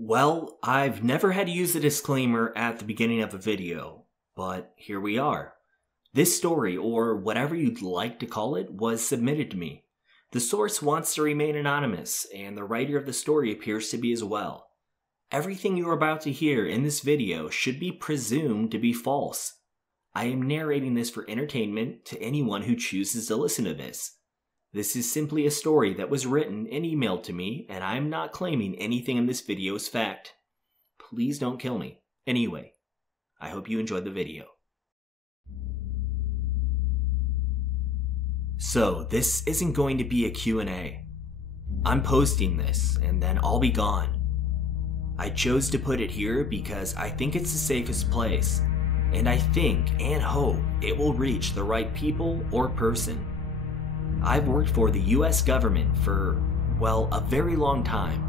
Well, I've never had to use a disclaimer at the beginning of a video, but here we are. This story, or whatever you'd like to call it, was submitted to me. The source wants to remain anonymous, and the writer of the story appears to be as well. Everything you are about to hear in this video should be presumed to be false. I am narrating this for entertainment to anyone who chooses to listen to this. This is simply a story that was written and emailed to me, and I am not claiming anything in this video is fact. Please don't kill me. Anyway, I hope you enjoyed the video. So, this isn't going to be a Q&A. I'm posting this, and then I'll be gone. I chose to put it here because I think it's the safest place, and I think and hope it will reach the right people or person. I've worked for the US government for, well, a very long time.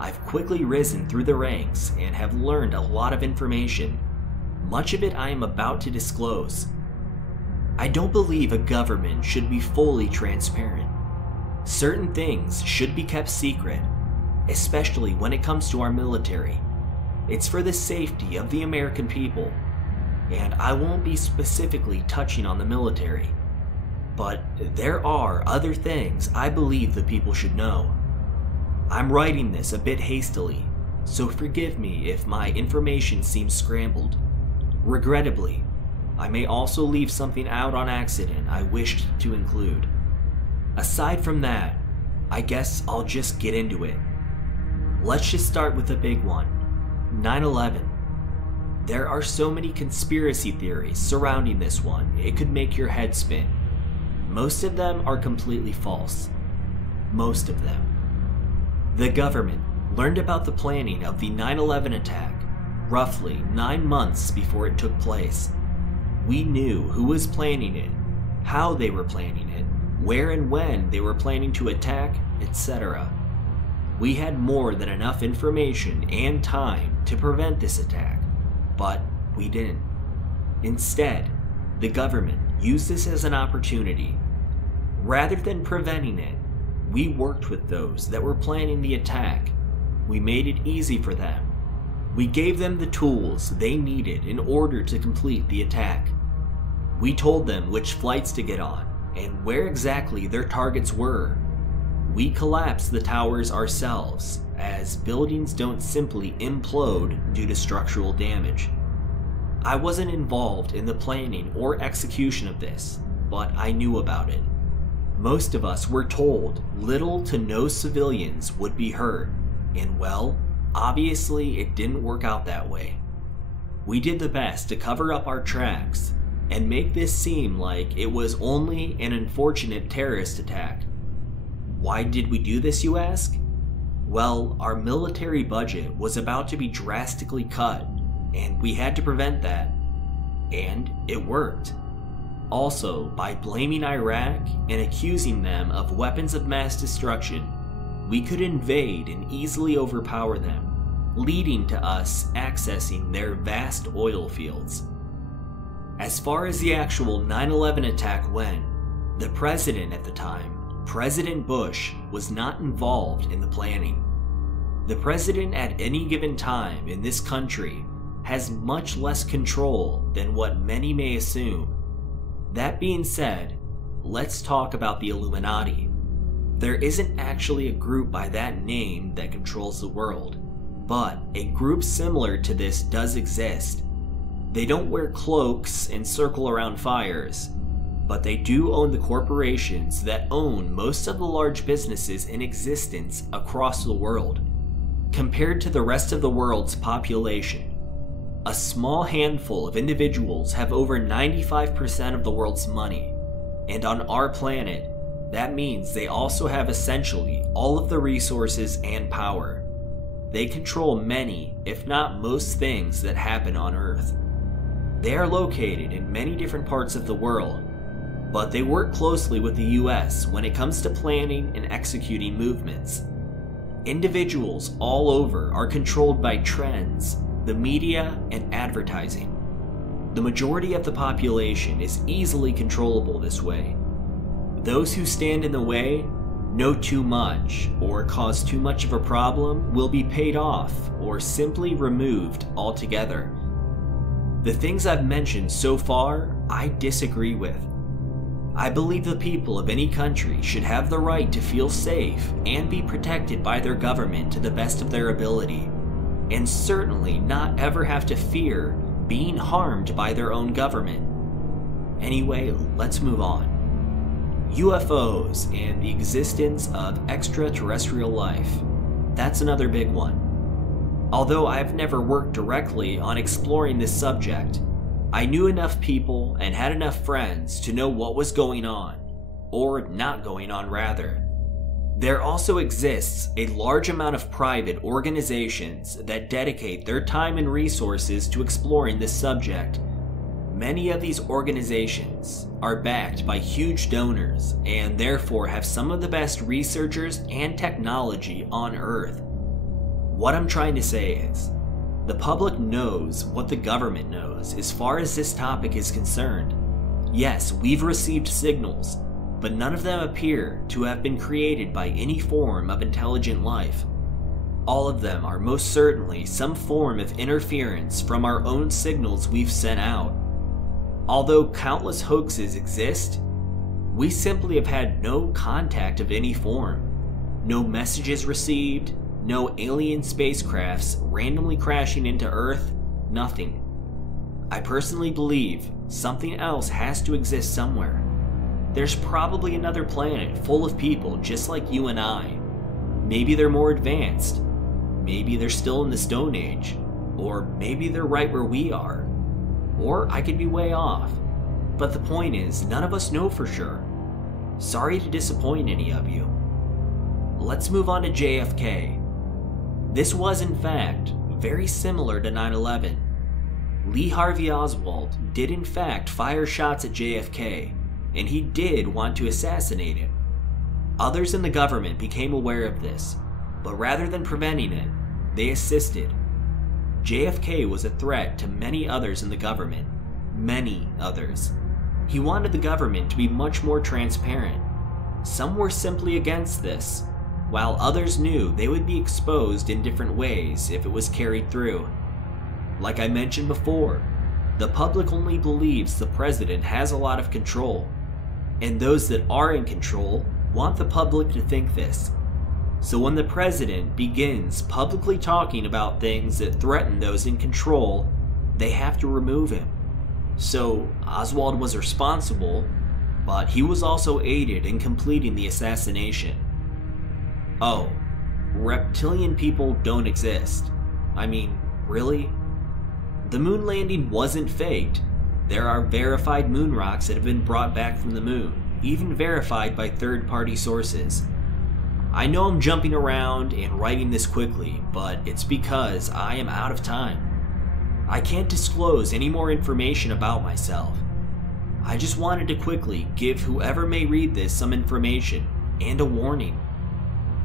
I've quickly risen through the ranks and have learned a lot of information. Much of it I am about to disclose. I don't believe a government should be fully transparent. Certain things should be kept secret, especially when it comes to our military. It's for the safety of the American people, and I won't be specifically touching on the military. But there are other things I believe the people should know. I'm writing this a bit hastily, so forgive me if my information seems scrambled. Regrettably, I may also leave something out on accident I wished to include. Aside from that, I guess I'll just get into it. Let's just start with the big one, 9/11. There are so many conspiracy theories surrounding this one, it could make your head spin. Most of them are completely false. Most of them. The government learned about the planning of the 9/11 attack roughly 9 months before it took place. We knew who was planning it, how they were planning it, where and when they were planning to attack, etc. We had more than enough information and time to prevent this attack, but we didn't. Instead, the government used this as an opportunity. Rather than preventing it, we worked with those that were planning the attack. We made it easy for them. We gave them the tools they needed in order to complete the attack. We told them which flights to get on and where exactly their targets were. We collapsed the towers ourselves, as buildings don't simply implode due to structural damage. I wasn't involved in the planning or execution of this, but I knew about it. Most of us were told little to no civilians would be hurt, and well, obviously it didn't work out that way. We did the best to cover up our tracks and make this seem like it was only an unfortunate terrorist attack. Why did we do this, you ask? Well, our military budget was about to be drastically cut, and we had to prevent that. And it worked. Also, by blaming Iraq and accusing them of weapons of mass destruction, we could invade and easily overpower them, leading to us accessing their vast oil fields. As far as the actual 9/11 attack went, the president at the time, President Bush, was not involved in the planning. The president at any given time in this country has much less control than what many may assume. That being said, let's talk about the Illuminati. There isn't actually a group by that name that controls the world, but a group similar to this does exist. They don't wear cloaks and circle around fires, but they do own the corporations that own most of the large businesses in existence across the world. Compared to the rest of the world's population, a small handful of individuals have over 95% of the world's money, and on our planet, that means they also have essentially all of the resources and power. They control many, if not most things that happen on Earth. They are located in many different parts of the world, but they work closely with the US when it comes to planning and executing movements. Individuals all over are controlled by trends, the media, and advertising. The majority of the population is easily controllable this way. Those who stand in the way know too much, or cause too much of a problem will be paid off or simply removed altogether. The things I've mentioned so far, I disagree with. I believe the people of any country should have the right to feel safe and be protected by their government to the best of their ability, and certainly not ever have to fear being harmed by their own government. Anyway, let's move on. UFOs and the existence of extraterrestrial life. That's another big one. Although I've never worked directly on exploring this subject, I knew enough people and had enough friends to know what was going on, or not going on rather. There also exists a large amount of private organizations that dedicate their time and resources to exploring this subject. Many of these organizations are backed by huge donors and therefore have some of the best researchers and technology on Earth. What I'm trying to say is, the public knows what the government knows as far as this topic is concerned. Yes, we've received signals, but none of them appear to have been created by any form of intelligent life. All of them are most certainly some form of interference from our own signals we've sent out. Although countless hoaxes exist, we simply have had no contact of any form. No messages received, no alien spacecrafts randomly crashing into Earth, nothing. I personally believe something else has to exist somewhere. There's probably another planet full of people just like you and I. Maybe they're more advanced. Maybe they're still in the Stone Age. Or maybe they're right where we are. Or I could be way off. But the point is, none of us know for sure. Sorry to disappoint any of you. Let's move on to JFK. This was, in fact, very similar to 9/11. Lee Harvey Oswald did in fact fire shots at JFK, and he did want to assassinate him. Others in the government became aware of this, but rather than preventing it, they assisted. JFK was a threat to many others in the government. Many others. He wanted the government to be much more transparent. Some were simply against this, while others knew they would be exposed in different ways if it was carried through. Like I mentioned before, the public only believes the president has a lot of control, and those that are in control want the public to think this. So when the president begins publicly talking about things that threaten those in control, they have to remove him. So Oswald was responsible, but he was also aided in completing the assassination. Oh, reptilian people don't exist. I mean, really? The moon landing wasn't faked. There are verified moon rocks that have been brought back from the moon, even verified by third-party sources. I know I'm jumping around and writing this quickly, but it's because I am out of time. I can't disclose any more information about myself. I just wanted to quickly give whoever may read this some information and a warning.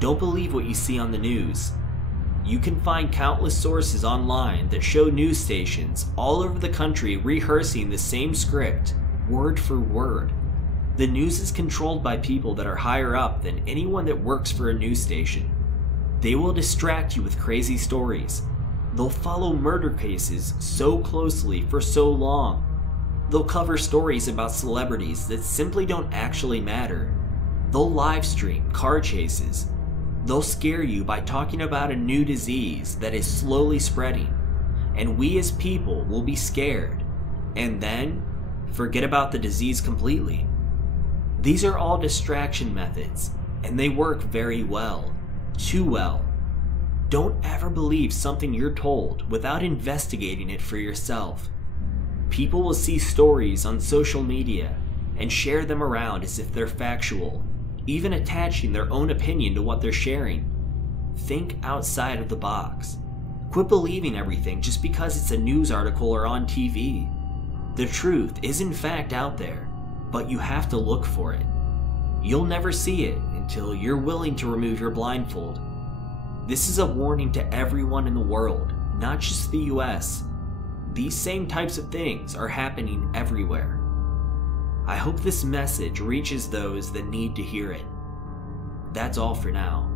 Don't believe what you see on the news. You can find countless sources online that show news stations all over the country rehearsing the same script, word for word. The news is controlled by people that are higher up than anyone that works for a news station. They will distract you with crazy stories. They'll follow murder cases so closely for so long. They'll cover stories about celebrities that simply don't actually matter. They'll live stream car chases. They'll scare you by talking about a new disease that is slowly spreading, and we as people will be scared, and then forget about the disease completely. These are all distraction methods, and they work very well, too well. Don't ever believe something you're told without investigating it for yourself. People will see stories on social media and share them around as if they're factual, even attaching their own opinion to what they're sharing. Think outside of the box. Quit believing everything just because it's a news article or on TV. The truth is in fact out there, but you have to look for it. You'll never see it until you're willing to remove your blindfold. This is a warning to everyone in the world, not just the US. These same types of things are happening everywhere. I hope this message reaches those that need to hear it. That's all for now.